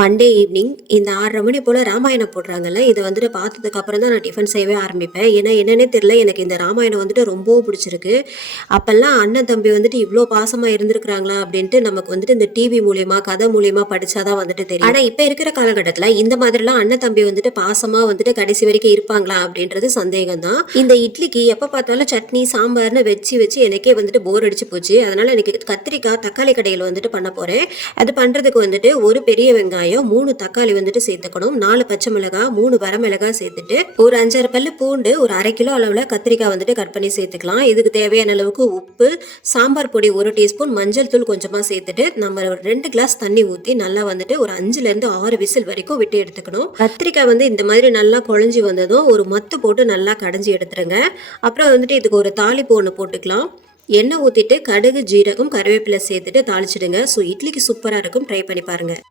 Monday evening இந்த 6:30 மணி போல் ராமாயணம் போடுறாங்கல்ல, இதை வந்துட்டு பார்த்ததுக்கு அப்புறம் தான் நான் டிஃபன் செய்யவே ஆரம்பிப்பேன். ஏன்னா என்னன்னே தெரியல, எனக்கு இந்த ராமாயணம் வந்துட்டு ரொம்பவும் பிடிச்சிருக்கு. அப்போல்லாம் அண்ணன் தம்பி வந்துட்டு இவ்வளோ பாசமாக இருந்திருக்கிறாங்களா அப்படின்ட்டு நமக்கு வந்துட்டு இந்த டிவி மூலியமா கதை மூலியமா படிச்சாதான் வந்துட்டு தெரியும். ஆனால் இப்போ இருக்கிற காலகட்டத்தில் இந்த மாதிரிலாம் அண்ணன் தம்பி வந்துட்டு பாசமாக வந்துட்டு கடைசி வரைக்கும் இருப்பாங்களா அப்படின்றது சந்தேகம் தான். இந்த இட்லிக்கு எப்போ பார்த்தாலும் சட்னி சாம்பார்னு வச்சு வச்சு எனக்கே வந்துட்டு போர் அடிச்சு போச்சு. அதனால எனக்கு கத்திரிக்காய் தக்காளி கடையில் வந்துட்டு பண்ண போகிறேன். அது பண்ணுறதுக்கு வந்துட்டு ஒரு பெரிய வெங்காயம், 3 தக்காளி வந்துட்டு சேர்த்துக்கணும், 4 பச்சை மிளகாய், 3 வரமிளகாய் சேர்த்துட்டு ஒரு 5-6 பல்லு பூண்டு, ஒரு 1/2 கிலோ அளவில் கத்திரிக்காய் வந்துட்டு கட் பண்ணி சேர்த்துக்கலாம். இதுக்கு தேவையான அளவுக்கு உப்பு, சாம்பார் பொடி 1 டீஸ்பூன், மஞ்சள் தூள் கொஞ்சமாக சேர்த்துட்டு நம்ம ஒரு 2 கிளாஸ் தண்ணி ஊற்றி நல்லா வந்துட்டு ஒரு 5லேருந்து 6 விசில் வரைக்கும் விட்டு எடுத்துக்கணும். கத்திரிக்காய் வந்து இந்த மாதிரி நல்லா குழஞ்சி வந்ததும் ஒரு மத்து போட்டு நல்லா கடைஞ்சி எடுத்துருங்க. அப்புறம் வந்துட்டு இதுக்கு ஒரு தாளிப்பு ஒன்று போட்டுக்கலாம். எண்ணெய் ஊற்றிட்டு கடுகு, ஜீரகம், கருவேப்பிலை சேர்த்துட்டு தாளிச்சிடுங்க. ஸோ இட்லிக்கு சூப்பராக இருக்கும், ட்ரை பண்ணி பாருங்கள்.